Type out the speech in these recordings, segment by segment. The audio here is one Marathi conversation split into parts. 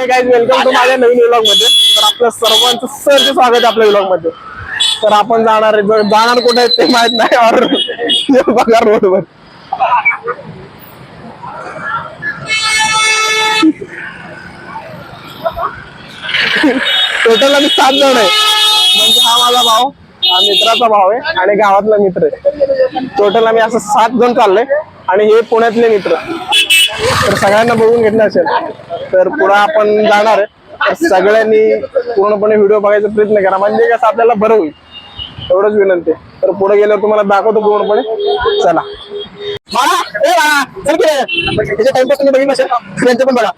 हे गाईज वेलकम टू माझ्या नवीन व्लॉगमध्ये. तर आपल्या सर्वांचं सरचे स्वागत आहे आपल्या व्लॉगमध्ये. तर आपण जाणार आहे जर जाणार कुठे आहे ते माहीत नाही और हे बघा रोडवर टोटल आम्ही सात जण आहे. म्हणजे हा माझा भाऊ हा मित्राचा भाव आहे आणि गावातला मित्र आहे. टोटल आम्ही असं सात जण चाललोय आणि हे पुण्यातले मित्र. तर सगळ्यांना बघून घेतलं असेल तर पुढे आपण जाणार आहे. तर सगळ्यांनी पूर्णपणे व्हिडिओ बघायचा प्रयत्न करा. म्हणजे कसं आपल्याला बरं होईल. एवढंच विनंती तर पुढे गेल्यावर तुम्हाला दाखवतो पूर्णपणे. चला. त्यांचं पण बघा.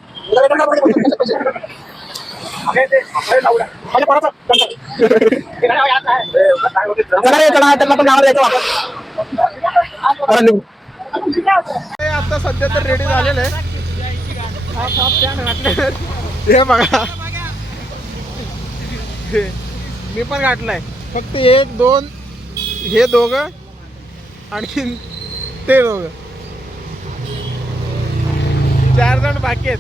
त्यांना पण गावाला जायचं वापस. आता सध्या तर रेडी झालेलं आहे. हा हे बघा. हे, मी पण घातलाय फक्त एक दोन हे दोघं आणखी ते दोघं. चार जण बाकी आहेत.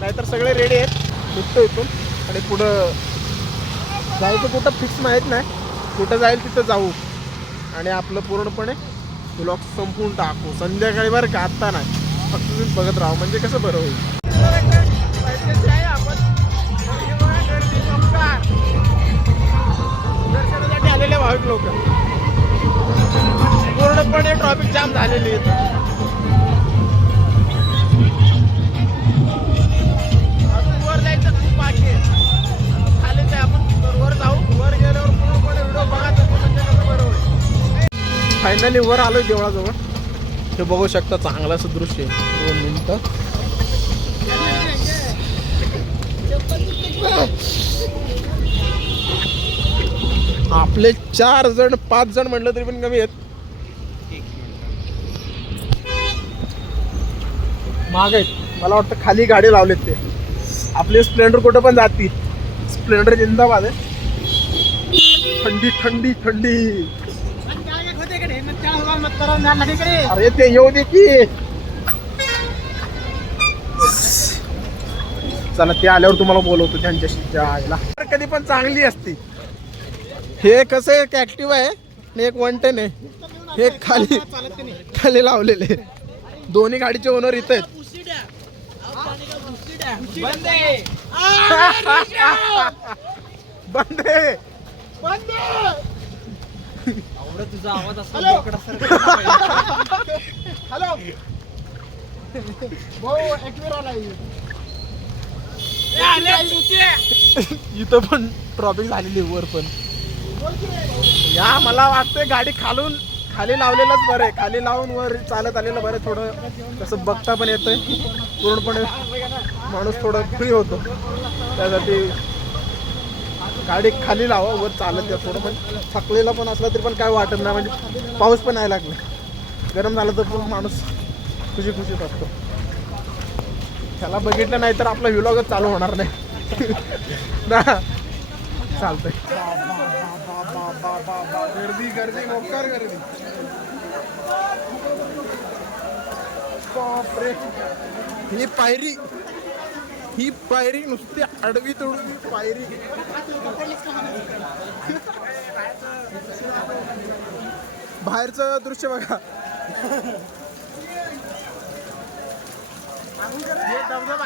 नाहीतर सगळे रेडी आहेत. निघतो इथून आणि पुढं जायचं कुठं फिक्स माहीत नाही. कुठं जाईल तिथं जाऊ. आणि आपलं पूर्णपणे ब्लॉग संपवून टाकू. संध्याकाळी बरं का? आत्ता नाही. फक्त तुम्ही बघत राहू. म्हणजे कसं बरं होईल? फायनली वर आलो देवळाजवळ. हे बघू शकता चांगलं असं दृश्य दोन मिनिटं. आपले चार जण पाच जण म्हटलं तरी पण कमी आहेत. महाग आहेत. मला वाटतं खाली गाडी लावलेत ते. आपले स्प्लेंडर कुठं पण जातील. स्प्लेंडर जिंदाबाद आहे. थंडी थंडी थंडी. अरे ते येऊ दे की. चला ते आल्यावर तुम्हाला बोलवतो त्यांच्याशी त्या आईला. कधी पण चांगली असती. हे कसं एक ऍक्टिव्ह आहे आणि एक वन टेन आहे. हे खाली खाली लावलेले दोन्ही गाडीचे ओनर इथं आहेत. बंद आहे. बंद आहे. तुझा आवाज असतो हॅलो. भाऊ एकवीर आलाय इथं. पण ट्रॉफिक झालेली आहे वर पण. या मला वाटतंय गाडी खालून खाली लावलेलंच बरं आहे. खाली लावून वर चालत आलेलं बरं. थोडं. कसं बघता पण येतंय. पूर्णपणे माणूस थोडं फ्री होतो. त्यासाठी गाडी खाली लावा वर चालत द्या थोडं पण. थकलेला पण असला तरी पण काय वाटत नाही म्हणजे पाऊस पण नाही लागला. गरम झालं तर पण माणूस खुशी खुशीत असतो त्याला बघितलं नाही तर आपला व्हिलॉगच चालू होणार नाही. ना. चालतंय. गर्दी गर्दी मोकार गर्दी. बापरे. ही पायरी. ही पायरी नुसती आडवी तोडून पायरी. बाहेरचं दृश्य बघा. हे धबधबा.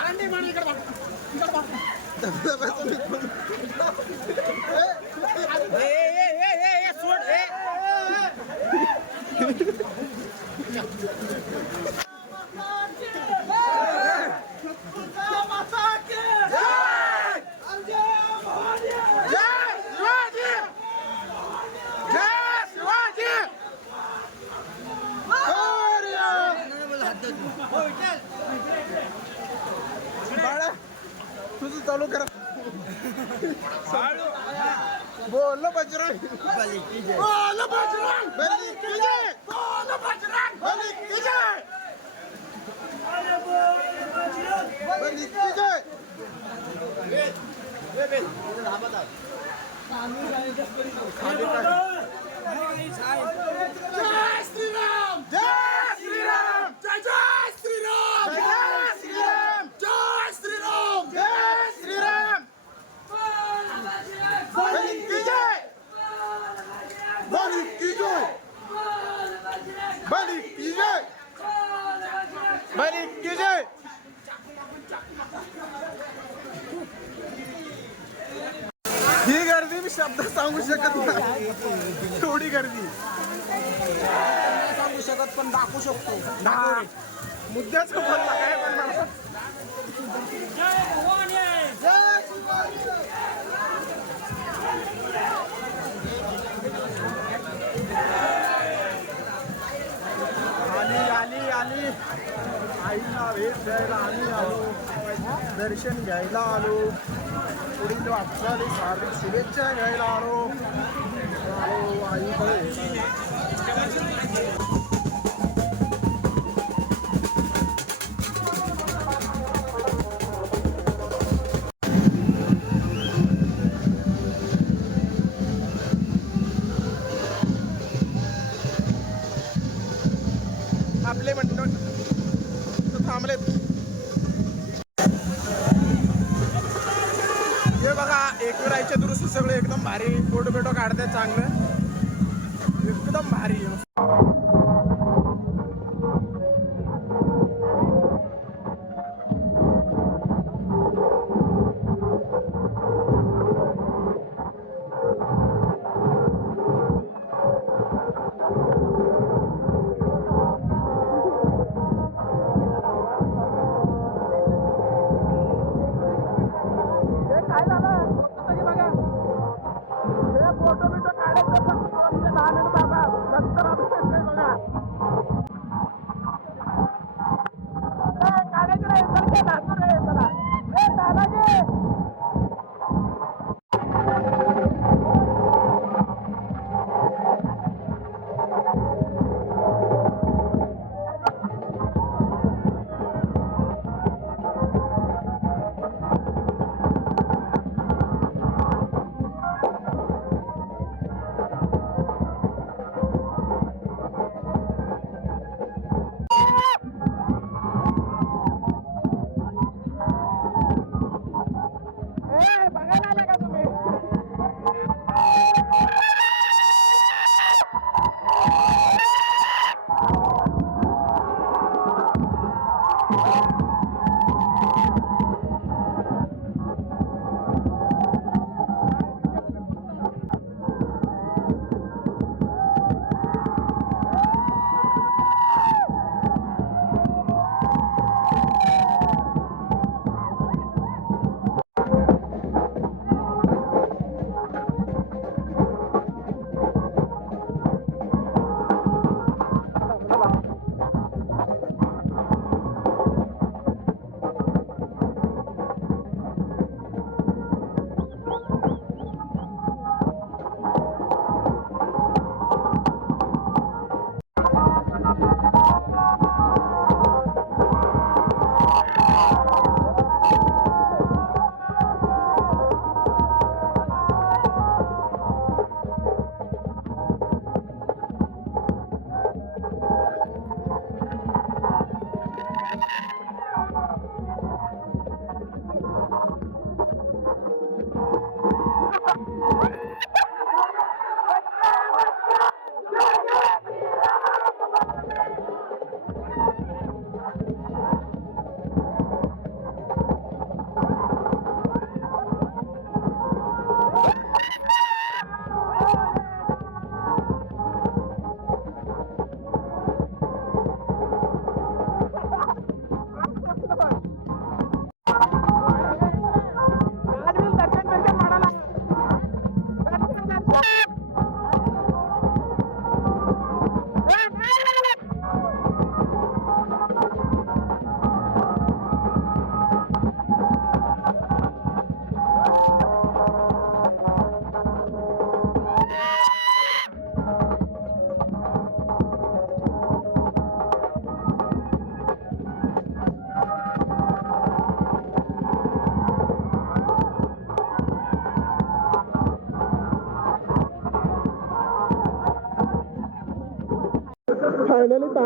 तुझं चालू करा। बोल बजरंग। बोल बजरंग। बली की जय बोल बजरंग। बली की जय बली की जय खाली काय? जय श्रीराम जय श्रीराम जय जय श्रीराम जय श्रीराम जय श्रीराम शब्द सांगू शकत नाही एवढी गर्दी नाही सांगू शकत पण दाखवू शकतो. मुद्द्याच बोलला काय पण आली आली आली. आईला भेट द्यायला आम्ही आलो. दर्शन घ्यायला आलो. पुढील वाटचाली हार्दिक शुभेच्छा घ्यायला आलो. आलो आईकडे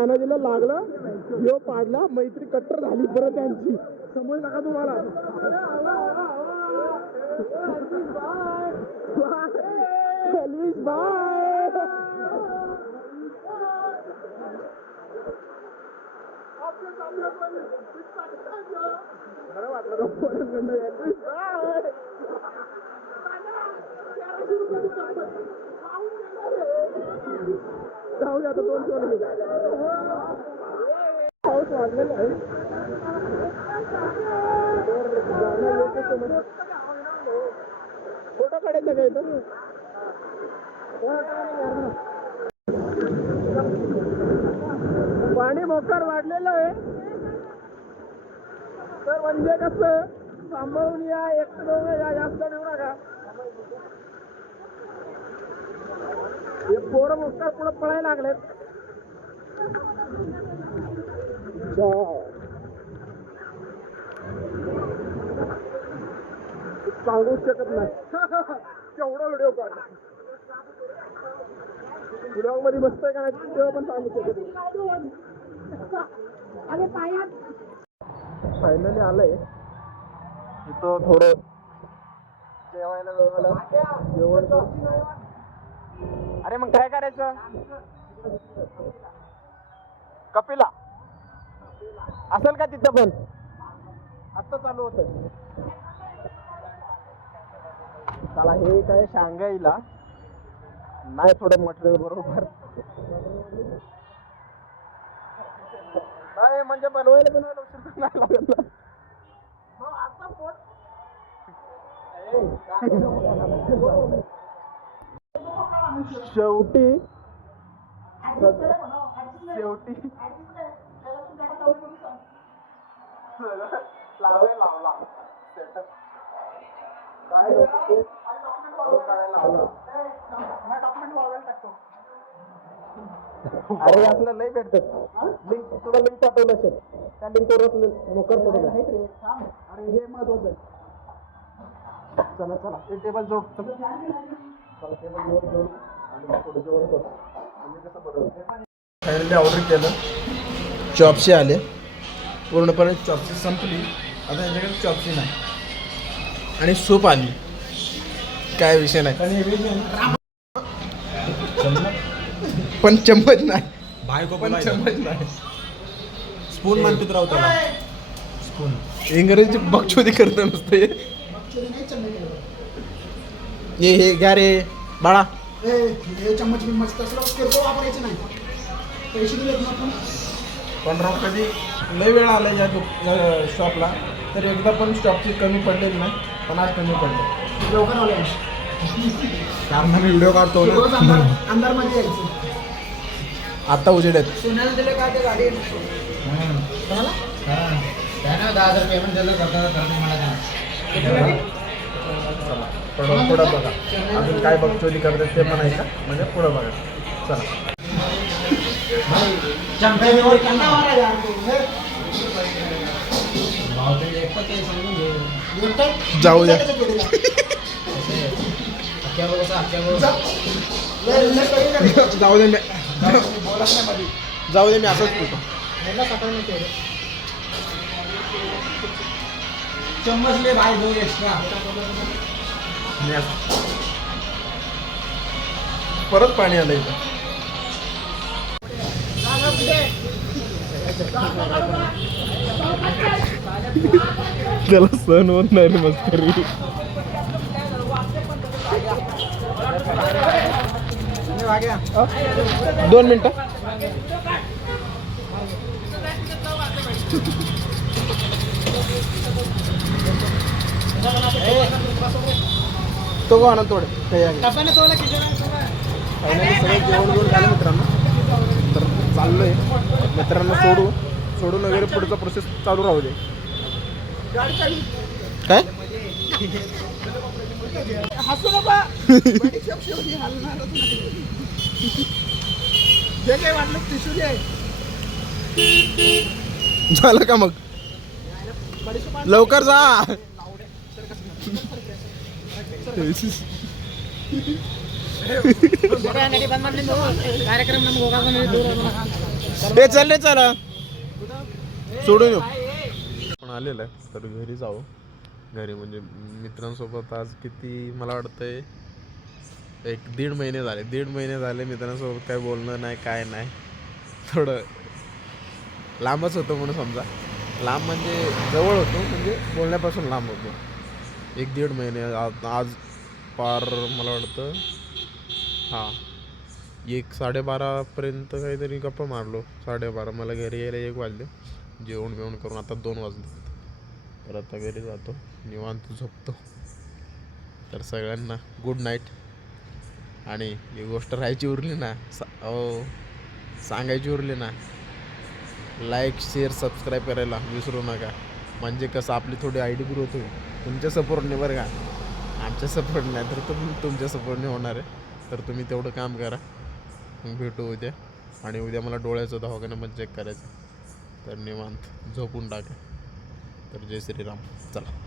तानाजीला लागलं यो पाडला मैत्री कट्टर झाली परत त्यांची. समज का तुम्हाला. एल्विस बाय बरं वाटलं बाय. जाऊ दे आता दोन शॉट पाऊस वाढलेला आहे फोटो काढायचा काय तर पाणी मोकार वाढलेलं आहे. तर म्हणजे कसं? सांभाळून या एक दोन या जास्त देऊ नका. हे पोरं मोकार पुढे पळायला लागलेत. सांगू शकत नाही. केवढा व्हिडिओ काढ ब्लॉगमध्ये बसतोय का नाही तेव्हा पण सांगू शकत नाही. फायनली आलंय. इथं थोडं जेवायला जेवायला जेवण. अरे मग काय करायचं? कपिला. असेल का तिथं पण? आत्ता चालू होत. त्याला हे काय शांघाईला नाही थोडं मटेरियल बरोबर. नाही म्हणजे बनवायला बनवायला उशीर नाही लागत ना. शेवटी शेवटी लावले. लावला काय लावलं. अरे असलं लय भेटत. लिंक तुला लिंक पाठवलं असेल. त्या लिंकवरच मोकर पडलं अरे हे महत्वाचं आहे. चला चला. ते टेबल जोड. म्हणजे फायनली ऑर्डर केलं चॉपशी आले. पूर्णपणे चॉपसी संपली. आता यांच्याकडे चॉपसी नाही. आणि सूप आली. काय विषय नाही. पण चम्मच नाही. बायको पण चम्मच नाही. स्पून म्हणतात राव त्याला स्पून इंग्रजी बकचोदी करत नसते. ये हे घ्या रे बाळा. हे चम्मच बिम्मच तसलं किरकोळ वापरायचं नाही. पैसे दिलेत ना आपण? पण राव कधी लय वेळ आला या दुक शॉपला तर एकदा पण शॉपची कमी पडलेली नाही पण आज कमी पडले. लवकर आलं कारण मी व्हिडिओ काढतो रोज ना अंधार अंधारमध्ये यायचं. आता उजेड आहेत. सोन्याला दिले काय ते गाडी कोणाला दहा हजार पेमेंट दिलं करता करता मला चला. पुढं पुढं बघा. अजून काय बकचोदी करतात ते पण आहे का म्हणजे पुढं बघा. चला. जाऊ द्या. जाऊ दे मी. जाऊ दे मी असंच पितो चम्मच ले भाई दो एक्स्ट्रा परत पाणी आलं इथं. त्याला सण होत नाही रे मस्करी. दोन मिनिटं. तो गो आनंद थोडे काही आहे फायनली सगळं. जेवण जेवण झालं मित्रांनो. तर चाललोय. मित्रांना सोडू. सोडून वगैरे पुढचा प्रोसेस चालू राहू दे. काय? झालं का मग? लवकर जा. कार्यक्रम हे चल रे चला. सोडून येऊ. पण आलेलं आहे तर घरी जाऊ. घरी म्हणजे मित्रांसोबत आज किती मला वाटतंय एक दीड महिने झाले. दीड महिने झाले मित्रांसोबत काय बोलणं नाही काय नाही. थोडं लांबच होतं म्हणून समजा. लांब म्हणजे जवळ होतो म्हणजे बोलण्यापासून लांब होतो. एक दीड महिने आज आज पार मला वाटतं हां. एक साडेबारापर्यंत काहीतरी गप्पा मारलो. साडेबारा मला घरी यायला एक वाजले. जेवण बिवण करून आता दोन वाजले. तर आता घरी जातो निवांत झोपतो. तर सगळ्यांना गुड नाईट आणि ही गोष्ट राहायची उरली ना सा ओ सांगायची उरली ना. लाईक शेअर सबस्क्राईब करायला विसरू नका. म्हणजे कसं आपली थोडी आय डी ग्रोथ होईल. तुमच्या सपोर्टने बरं का? आमच्या सपोर्ट नाही तर तुम तुमच्या सपोर्टने होणार आहे. तर तुम्ही तेवढं काम करा. भेटू उद्या. आणि उद्या मला डोळ्याचं दवाखाना पण चेक करायचं. तर निवांत झोपून टाका. तर जय श्रीराम. चला.